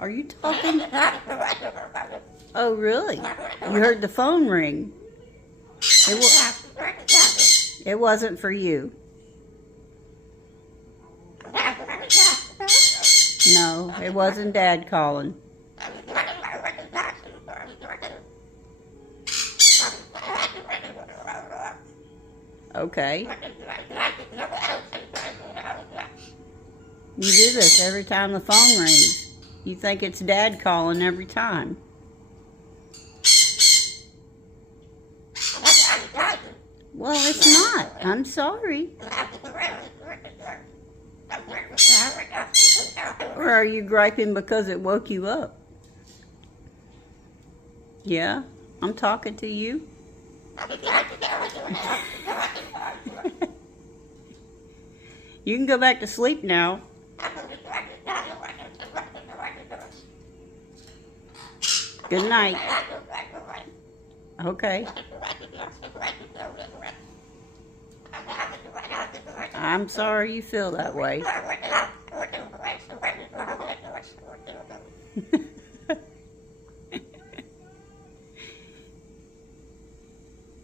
Are you talking? Oh, really? You heard the phone ring. It wasn't for you. No, it wasn't Dad calling. Okay. You do this every time the phone rings. You think it's Dad calling every time. Well, it's not. I'm sorry. Or are you griping because it woke you up? Yeah, I'm talking to you. You can go back to sleep now. Good night. Okay. I'm sorry you feel that way.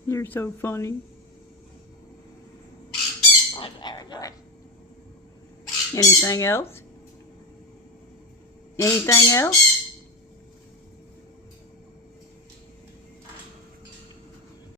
You're so funny. Anything else? Anything else?